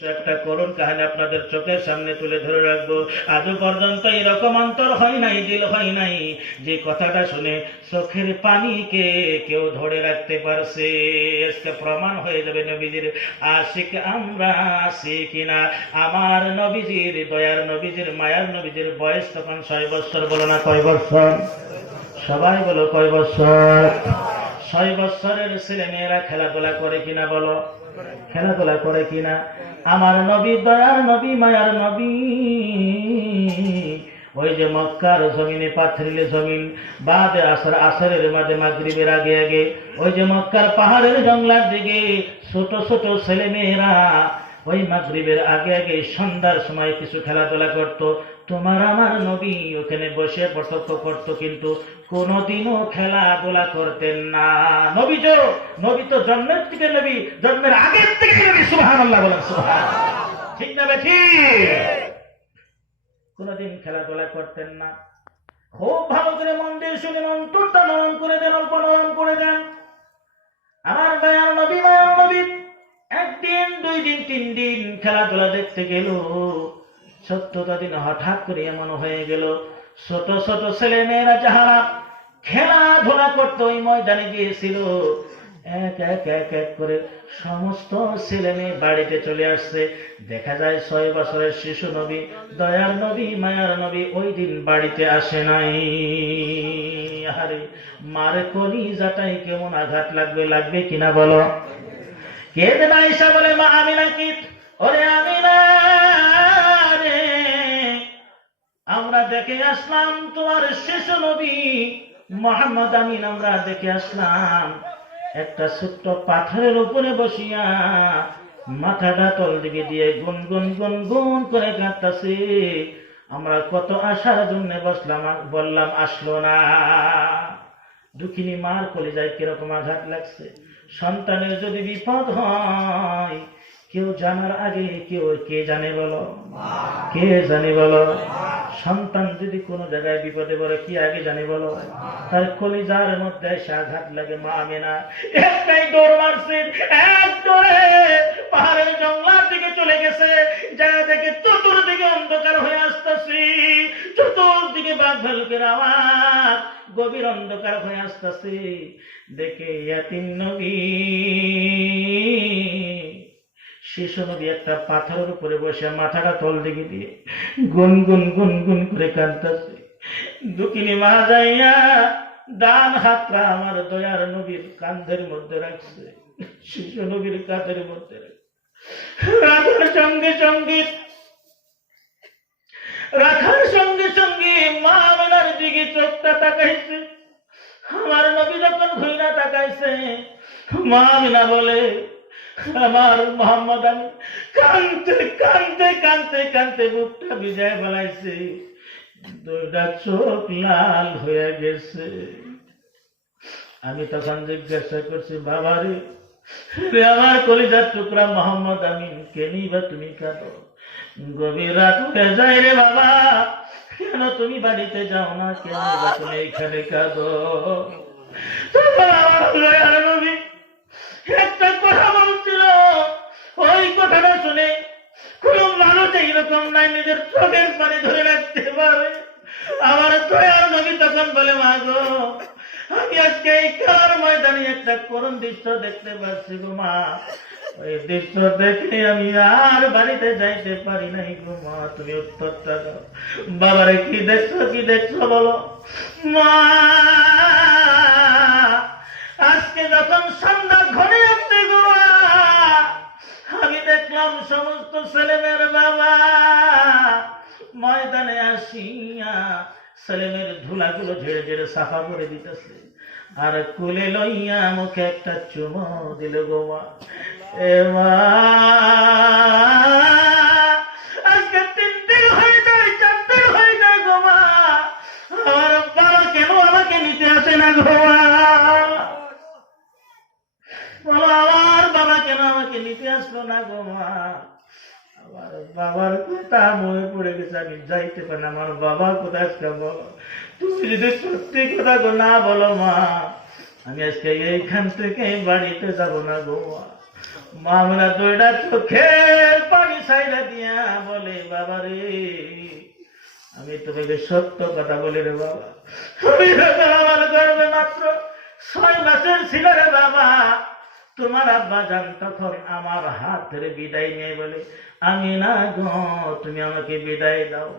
একটা করুণ কাহিনী আপনাদের চোখের সামনে তুলে ধরে রাখবো। আজও পর্যন্ত এরকম অন্তর হয় নাই, দিল হয় নাই যে কথাটা শুনে চোখের পানিকে কেউ ধরে রাখতে পারছে। আজকে প্রমাণ হয়ে যাবে নবীজির আশিক আমরা আছি কিনা। আমার নবীজির দয়ার নবীজির মায়ার নবীজির বয়স তখন 6 বছর। বলো না কয় বছর? সবাই বলো কয় বছর? 6 বছরের ছেলে মেয়েরা খেলাধুলা করে কিনা? বলো খেলাধুলা করে কিনা? আমার নবী দয়ার নবী মায়ার নবী ওই যে মক্কার জমিনে পাথরিলে জমিন বাদে আসরের মাঝে মাগরিবের আগে আগে ওই যে মক্কার পাহাড়ের জঙ্গলার দিকে ছোট ছোট ছেলে মেয়েরা ওই মাগরিবের আগে আগে সন্ধ্যার সময় কিছু খেলাধুলা করত। তোমার আমার নবী ওখানে বসে প্রত্যক্ষ করত, কিন্তু কোনদিনও খেলাধুলা করতেন না। নবী তো জন্মের থেকে নবী, জন্মের আগের থেকে নবী। সুবহানাল্লাহ বলেন সুবহানাল্লাহ। ঠিক না বেঠি? কোনদিন খেলাধুলা করতেন না। খুব ভালো করে মন দিয়ে শুনে অন্তরটা নরম করে দেন, অল্প নরম করে দেন। আমার দয়ার নবী মায়ার নবী একদিন 2 দিন 3 দিন খেলাধুলা দেখতে গেল। 14টা দিন হঠাৎ করে এমন হয়ে গেল, ছোট ছোট ছেলে মেয়েরা যাহারা খেলাধুলা করতে ওই ময়দানে গিয়েছিল, এক এক এক এক করে সমস্ত ছেলে মেয়ে বাড়িতে চলে আসছে। দেখা যায় 6 বছরের শিশু নবী দয়ার নবী মায়ার নবী ওই দিন বাড়িতে আসে নাই। আরে মার কলিজাটাই কেমন আঘাত লাগবে কিনা বলো? কে দেন? আয়েশা বলে, মা আমিনা কি? ওরে আমিনা রে, আমরা দেখে আসলাম তোমার শিশু নবী মুহাম্মদ আমিন, আমরা দেখে আসলাম একটা ছোট্ট পাথরের উপরে বসিয়া মাথাটা তল দিকে দিয়ে গুনগুন গুনগুন করে কাঁদতেছে। আমরা কত আশার জন্য বললাম আসলো না। দুঃখিনী মার কলিজায় কিরকম আঘাত লাগছে। সন্তানের যদি বিপদ হয় কেউ জানার আগে কে জানে বলো? কে জানে বলো? সন্তান যদি কোনো জায়গায় বিপদে পড়ে কি আগে জানে বলো? তার কলিজার মধ্যে এসে আঘাত লাগে। মা আমিনা একটাই দৌড় মারছে, এক দৌড়ে পাহাড়ের জঙ্গলার দিকে চলে গেছে। যা দেখে চতুর্দিকে অন্ধকার হয়ে আসতেছি, চতুর্দিকে বাঘ ভালুকের আওয়াজ, গভীর অন্ধকার হয়ে আসতেছে। দেখে ইয়াতিম নবী শিশু নবী একটা পাথরের উপরে বসে মাথাটা তল দিকে দিয়ে গুনগুন গুনগুন করে কাঁদতেছে। দুঃখিনী মা যাইয়া ডান হাতটা আমার দয়ার নবীর কাঁধের মধ্যে রাখছে, শিশু নবীর কাঁধের মধ্যে রাখার সঙ্গে সঙ্গে মা আমিনার দিকে চোখটা তাকাইছে। আমার নবী যখন ঘুরে তাকাইছে, মা আমিনা বলে, আমার মোহাম্মদ আমিন কাঁদতে কাঁদতে কাঁদতে কাঁদতে বুকটা ভিজায় ফেলাইছে, 2টা চোখ লাল হয়ে গেছে। আমি তখন জিজ্ঞাসা করছি, বাবা রে, আমার কলিজার টুকরা মোহাম্মদ আমিন, কেনই বা তুমি কাঁদো? গভীর রাত হয়ে যায় রে বাবা, কেন তুমি বাড়িতে যাও না? কেন বা তুমি এইখানে কাঁদো? আমার দয়ার নবী একটা কথা বলছিল, ওই কথাটা শুনে কোন মানুষ এইরকম নাই নিজের চোখের পানি ধরে রাখতে পারে। আমার দয়ার নবী তখন বলে, মা গো, আমি আজকে এই খেলার ময়দানে একটা করুণ দৃশ্য দেখতে পাচ্ছি গো মা। ওই দৃশ্য দেখে আমি আর বাড়িতে যাইতে পারি নাই গো মা, তুমি উত্তরটা দাও। বাবারে কি দেখছো বলো? মা আজকে যখন সন্ধ্যা ঘরে আসছে গো মা, আমি দেখলাম সমস্ত ছেলেমেয়ের বাবা ময়দানে আসিয়া ছেলেমেয়ের ধুলাগুলো ঝেড়ে ঝেড়ে সাফা করে দিতেছে, আর কুলে লইয়া মুখে একটা চুমো দিল গো মা। এ মা আজকে 3 দিন হয়ে যায়, 4 দিন হয়ে যায় গো মা, আমার বাবা কেন আমাকে নিতে আসে না গো মা? বলো, আমার বাবা কেন আমাকে নিতে আসলো না গো মা? আমার বাবার কথা মনে পড়ে গেছে, আমি যাইতে পারি না। আমার বাবা কোথায় আজকে বলো? তুমি যদি সত্যি কথা গো না বলো মা, আমি আজকে এইখান থেকে বাড়িতে যাব না গো মা। মা আমরা 2টা চোখের পানি আমি তোমাকে সত্য কথা বলি রে বাবা, আমি যখন আমার গর্ভে মাত্র 6 মাসের ছিল রে বাবা, তোমার আব্বা জান তখন আমার হাত ধরে বিদায় নিয়ে বলে, আমি না গো, তুমি আমাকে বিদায় দাও।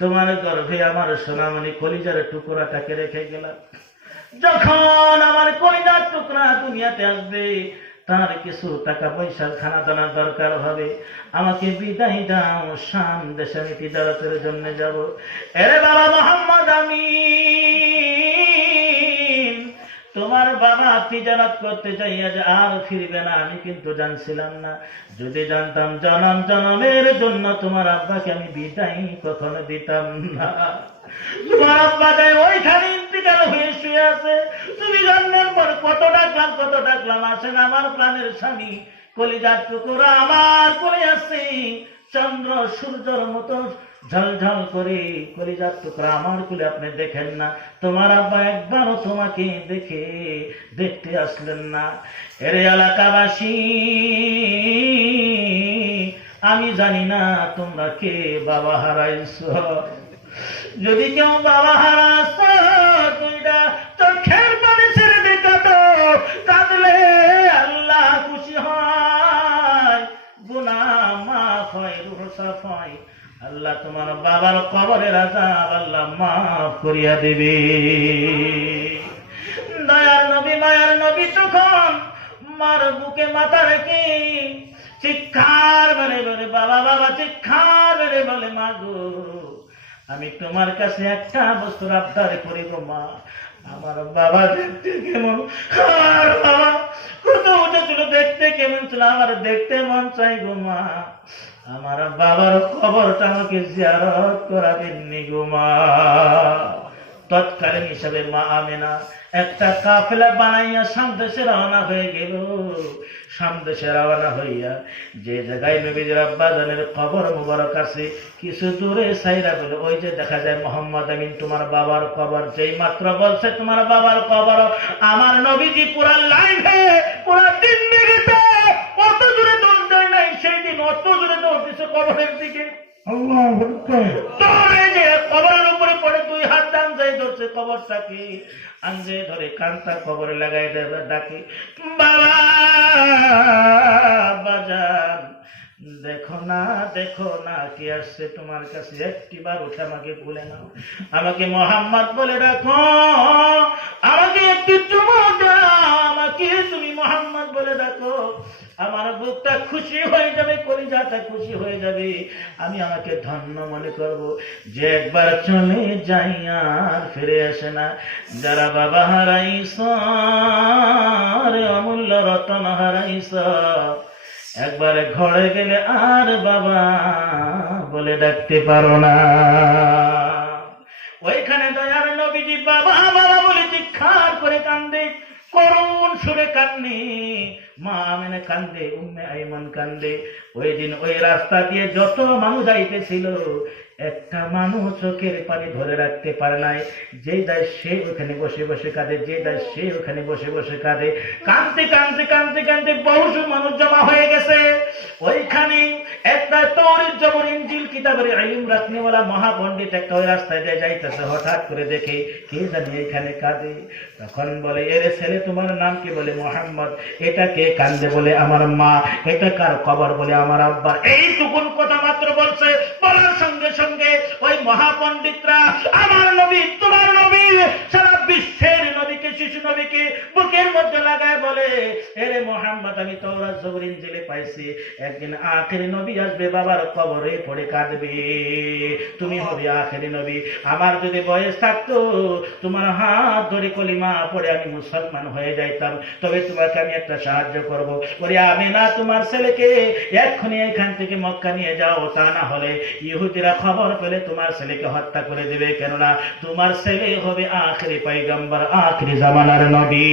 তোমার গর্ভে আমার সোনামণি কলিজার টুকরাটাকে রেখে গেলাম। যখন আমার কলিজার টুকরা দুনিয়াতে আসবে, তার কিছু টাকা পয়সার খানা দানার দরকার হবে, আমাকে বিদায় দাও, শাম দেশে আমি তিজারতের জন্য যাব। এরে বাবা মোহাম্মদ, আমি তোমার বাবা তিজারত করতে চাইয়া যে আর ফিরবে না, আমি কিন্তু জানছিলাম না। যদি জানতাম জনম জনমের জন্য তোমার আব্বাকে আমি বিদায় কখনো দিতাম না। তোমার আব্বা যায় ওইখানে ইন্তিকাল হয়ে শুয়ে আছে, তুমি জন্মের পর কত ডাকলাম আসেন আমার প্রাণের স্বামী, কলিজার টুকরা আমার করে আছে, চন্দ্র সূর্যের মতো ঝলঝল করে কলিজার টুকরা আমার কুলে আপনি দেখেন না। তোমার আব্বা একবারও তোমাকে দেখতে আসলেন না। এর এলাকাবাসী, আমি জানি না তোমরা কে বাবা হারাইছ। যদি কেউ বাবা হারাস, দুইটা চোখের পানি ছেড়ে দেখাতো, কাঁদলে আল্লাহ খুশি হয়, গুনাহ মাফ হয়, রূহ সাফ হয়। আল্লাহ তোমার বাবার কবরের আযাব আল্লাহ মাফ করিয়া দেবে। দয়ার নবী মায়ার নবী তখন মার বুকে মাথা রেখে চিৎকার মেরে বলে, বাবা বাবা, চিৎকার মেরে বলে, মা গো, আমি তোমার কাছে একটা বস্তু আবদার করি গো মা। আমার বাবা দেখতে কেমন, আর বাবা কত উঠেছিল, দেখতে কেমন ছিল, আমার দেখতে মন চাই গো মা। আমার বাবার কবরটা আমাকে জিয়ারত করাবেননি গো মা। তৎকালীন হিসাবে মা আমেনা একটা কাফেলা বানাইয়া সামদেশে রওনা হয়ে গেল। সামদেশে রওনা হইয়া যে জায়গায় নবীজির আব্বা জানের কবর মুবারক আছে, কিছু দূরে সাইরা বলে, ওই যে দেখা যায় মোহাম্মদ আমিন তোমার বাবার কবর। যেই মাত্র বলছে তোমার বাবার কবর, আমার নবীজি পুরা লাইভে পুরা জিন্দেগিতে অত জোরে দৌড় দেয় নাই, সেই দিন অত জোরে দৌড় দিছে কবরের দিকে। কবরের উপরে পড়ে 2 হাত দাম যাই ধরছে কবরটাকে, আঞ্জে ধরে কান্তা কবরে লাগাই দেবে, ডাকে, বাবা বাজান, দেখো না কি আসছে তোমার কাছে, একটিবার উঠে আমাকে ভুলে নাও, আমাকে মোহাম্মদ বলে রাখো, আমাকে একটু চুমু দাও, আমাকে তুমি মোহাম্মদ বলে রাখো, আমার বুকটা খুশি হয়ে যাবে, কলিজাটা খুশি হয়ে যাবে, আমি আমাকে ধন্য মনে করব। যে একবার চলে যাই আর ফিরে আসে না। যারা বাবা হারাইছ, অমূল্য রতন হারাইছ, একবারে ঘরে গেলে আর বাবা বলে ডাকতে পারো না। ওইখানে দয়ার নবীজি বাবা বাবা বলে চিৎকার করে কান্দে, করুণ সুরে কান্দে, মা আমেনা কান্দে, উম্মে আইমান কান্দে। ওই দিন ওই রাস্তা দিয়ে যত মানুষ যাইতেছিল, একটা মানুষ চোখের পানি ধরে রাখতে পারে নাই। যে যায় সে ওখানে বসে বসে কাঁদে, যে যায় সে ওখানে বসে বসে কাঁদে। কাঁদতে কাঁদতে কাঁদতে কাঁদতে বহু মানুষ জমা হয়ে গেছে। ওইখানে একটা তৌরিত জবর ইনজিল কিতাবের ইলম রাখনেওয়ালা মহাপণ্ডিত একটা ওই রাস্তায় দিয়ে যাইতেছে, হঠাৎ করে দেখে কে জানি এখানে কাঁদে। তখন বলে, এরে ছেলে তোমার নাম কি? বলে মুহাম্মদ। এটা কে কান্দে? বলে আমার মা। এটা কার কবর? বলে আমার আব্বা। এইটুকুন কথা মাত্র বলছে, বলার সঙ্গে সঙ্গে ওই মহাপণ্ডিতরা আমার নবী, তোমার নবী, সারা বিশ্বের নবীকে, শিশু নবীকে বুকের মধ্যে লাগায় বলে, এরে মুহাম্মদ, আমি তাওরাত জবর ইনজিলে পাইছি, একদিন আখেরি নবী আসবে, বাবার কবরে পড়ে কাঁদবে, তুমি হবে আখেরি নবী। আমার যদি বয়স থাকতো, তোমার হাত ধরে কলিমা পড়ে আমি মুসলমান হয়ে যাইতাম, তবে তোমাকে আমি একটা সাহায্য করব। বলি আমি না, তোমার ছেলেকে এক্ষুনি এখান থেকে মক্কা নিয়ে যাও, তা না হলে ইহুদিরা খবর পেলে তোমার ছেলেকে হত্যা করে দেবে, কেননা তোমার ছেলে হবে আখেরি পয়গম্বর, আখেরি জামানার নবী।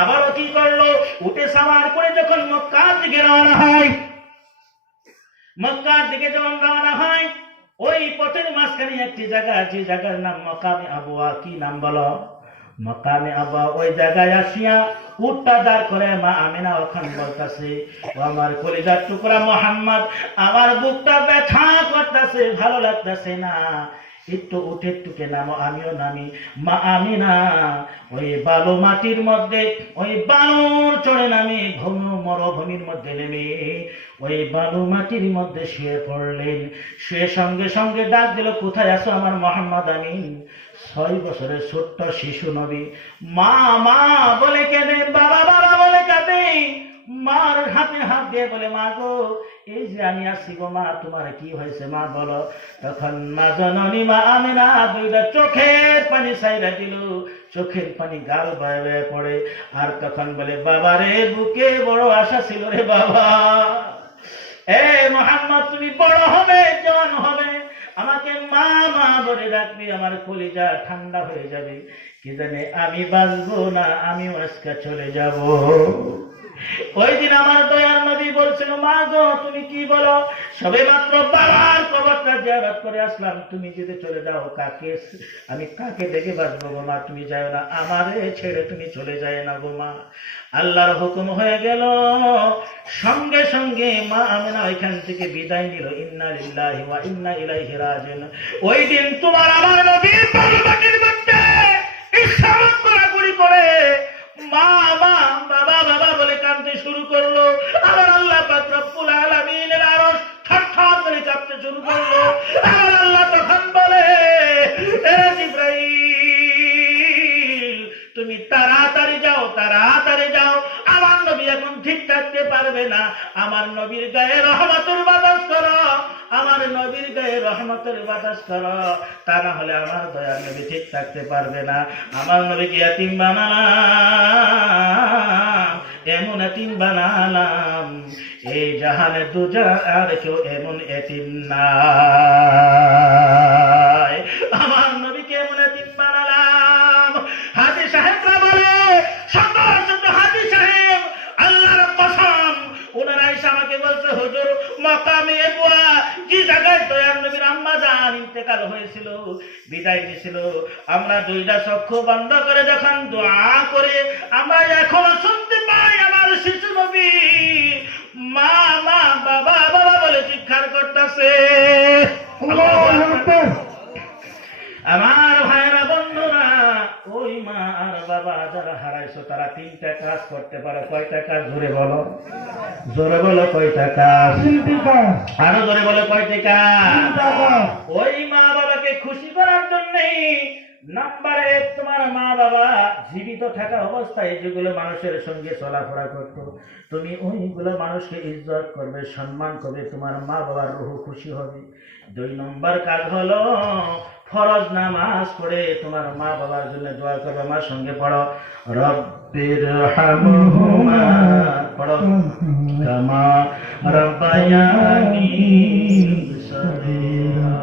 আবারও কি করলো? উঠে সাওয়ার করে যখন মক্কার দিকে রওনা হয়, মক্কার দিকে যখন রওনা হয়, ওই পথের মাঝখানে একটি জায়গা, যে জায়গার নাম মাকামে আবুয়া। কি নাম বলো? মাকামে আবা ওই জায়গায় আসিয়া উটটা দাঁড় করে মা আমিনা ওখান বলতেছে, ও আমার কলিজার টুকরা মোহাম্মদ, আমার বুকটা ব্যথা করতেছে, ভালো লাগতেছে না, একটু উঠে টুকে নামো, আমিও নামি। মা আমিনা ওই বালু মাটির মধ্যে ওই বালুর চড়ে নামি ঘন মরুভূমির মধ্যে নেমে ওই বালু মাটির মধ্যে শুয়ে পড়লেন। শুয়ে সঙ্গে সঙ্গে ডাক দিল, কোথায় আছো আমার মোহাম্মদ আমিন? 6 বছরের ছোট্ট শিশু নবী মা মা বলে কেঁদে, বাবা বাবা বলে কাঁদে। মার হাতে হাত দিয়ে বলে, মা গো এই যে আমি আসছি গো মা, তোমার কি হয়েছে মা বলো। তখন মা জননী মা আমিনা দুইটা চোখের পানি ছাইরা দিল, চোখের পানি গাল বয়ে বয়ে পড়ে। আর তখন বলে, বাবা রে বুকে বড় আশা ছিল রে বাবা, এ মোহাম্মদ তুমি বড় হবে, জওয়ান হবে, আমাকে মা মা বলে ডাকবি, আমার কলিজা ঠান্ডা হয়ে যাবে, কি জানে আমি বাঁচবো না, আমিও আজকে চলে যাব। ওই দিন আমার দয়ার নবী বলছিল, মা গো তুমি কি বলো, সবে মাত্র বাবার কবরটা জিয়ারত করে আসলাম, তুমি যদি চলে যাও আমি কাকে দেখে বাঁচবো গো মা, তুমি যাও না, আমারে ছেড়ে তুমি চলে যায় না গো মা। আল্লাহর হুকুম হয়ে গেল, সঙ্গে সঙ্গে মা আমিনা ওইখান থেকে বিদায় নিল। ইন্না লিল্লাহি ওয়া ইন্না ইলাইহি রাজিউন। ওই দিন তোমার আমার নবীর বাবার মধ্যে ইসলাম কড়াকড়ি করে মা মা বাবা বাবা বলে কাঁদতে শুরু করলো। আমার আল্লাহ পাক রব্বুল আলামিনের আরশ থরথর করে কাঁপতে শুরু করলো। আমার আল্লাহ তখন বলে, এ জিবরাইল তুমি তাড়াতাড়ি যাও, তাড়াতাড়ি যাও, আমার নবী এখন ঠিক থাকতে পারবে না, আমার নবীর গায়ে রহমতের বাতাস করো, আমার নবীর গায়ে রহমতের বাতাস করো, তা না হলে আমার দয়ার নবী ঠিক থাকতে পারবে না। আমার নবীকে ইয়াতীম বানালাম, এমন এতিম বানালাম, এই জাহানে দুজা আর কেউ এমন এতিম নাই। আমার নবীকে এমন এতিম বানালাম। হাজী সাহেবরা বলে, শত শত হাজী সাহেব আল্লাহর কসম, ওনারা এসে আমাকে বলছে, হুজুর মাকামে বুয়া যে জায়গায় দয়ার নবীর আম্মা জান ইন্তেকাল হয়েছিল, বিদায় নিয়েছিল, আমরা দুইটা চক্ষু বন্ধ করে যখন দোয়া করে আমরা এখনো শুনতে পাই আমার শিশু নবী মা মা বাবা বাবা বলে চিৎকার করতেছে। আমার ভাইরা বন্ধুরা, ওই মা আর বাবা যারা হারাইছো তারা 3টা কাজ করতে পারে। কয়টা কাজ? জোরে বলো, জোরে বলো, কয়টা কাজ? আরো জোরে বলো, কয়টা কাজ? ওই মা বাবাকে খুশি করার জন্য নাম্বার 1, তোমার মা বাবা জীবিত থাকা অবস্থায় যেগুলো মানুষের সঙ্গে চলাফেরা করত, তুমি ওইগুলো মানুষকে ইজ্জত করবে, সম্মান করবে, তোমার মা বাবার রুহ খুশি হবে। 2 নম্বর কাজ হলো ফরজ নামাজ পড়ে তোমার মা বাবার জন্য দোয়া করবে। আমার সঙ্গে পড়ো, রব্বির হামহুমা, পড়ো, কামা রাব্বায়ানি সগীরা।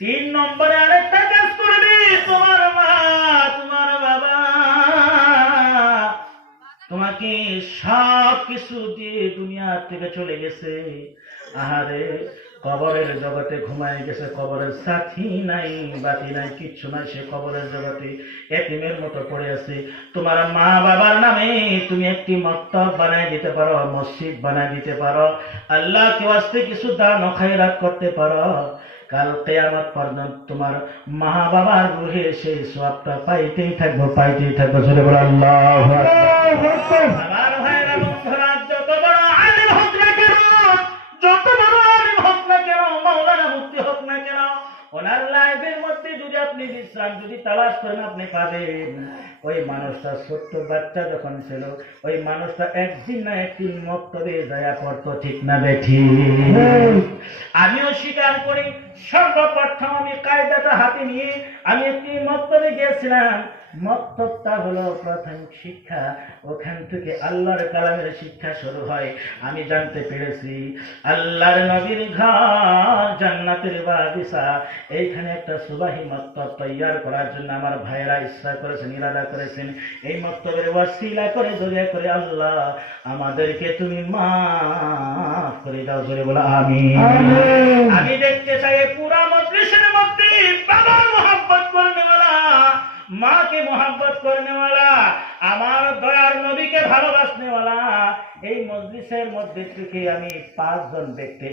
3 নম্বরে আরেকটা কাজ করবে, তোমার মা তোমার বাবা তোমাকে সব কিছু দিয়ে দুনিয়া থেকে চলে গেছে, আহারে কবরের জগতে ঘুমায় গেছে, কবরের সাথী নাই বাতি নাই, কিচ্ছু নাই, সে কবরের জগতে এতিমের মতো পড়ে আছে। তোমার মা বাবার নামে তুমি একটি মক্তব বানায় দিতে পারো, মসজিদ বানায় দিতে পারো, আল্লাহকে ওয়াস্তে কিছু দান ও খায়রাত করতে পারো, কাল কিয়ামত পর্যন্ত তোমার মা বাবার রুহে সেই সওয়াবটা পাইতেই থাকবো, পাইতেই থাকবো। জোরে বলো আল্লাহু আকবার। আমার ভাইরা বন্ধুরা, যত বড় আলিম হোক না কেন, যত বড় আলিম হোক না কেন, মাওলানা মুফতি হোক না কেন, ওনার লাইফের মধ্যে যদি আপনি বিশ্রাম যদি তালাশ করেন আপনি পাবেন। ওই মানুষটা ছোট্ট বাচ্চা যখন ছিল, ওই মানুষটা একদিন না একদিন মক্তবে যায়া পড়তো, ঠিক না বেঠি? আমিও স্বীকার করি, সর্বপ্রথম আমি কায়দাটা হাতে নিয়ে আমি একটি মক্তবে গিয়েছিলাম। মক্তবটা হলো প্রাথমিক শিক্ষা, ওখান থেকে আল্লাহর কালামের শিক্ষা শুরু হয়। আমি জানতে পেরেছি আল্লাহর নবীর ঘর জান্নাতের বাগিচা, এইখানে একটা সুবাহি মক্তব তৈয়ার করার জন্য আমার ভাইয়েরা ইচ্ছা করেছেন, ইরাদা করেছেন। এই মক্তবের ওয়াসিলা করে দরিয়া করে আল্লাহ আমাদেরকে তুমি মাফ করে দাও। জোরে বলো আমিন। আমি দেখতে চাই পুরা মজলিসের মধ্যে বাবার মোহাব্বত করনেওয়ালা মাকে মোহাব্বত করনেওয়ালা, আমার দয়ার নবীকে ভালোবাসনেওয়ালা এই মজলিসের মধ্যে থেকে আমি 5 জন ব্যক্তি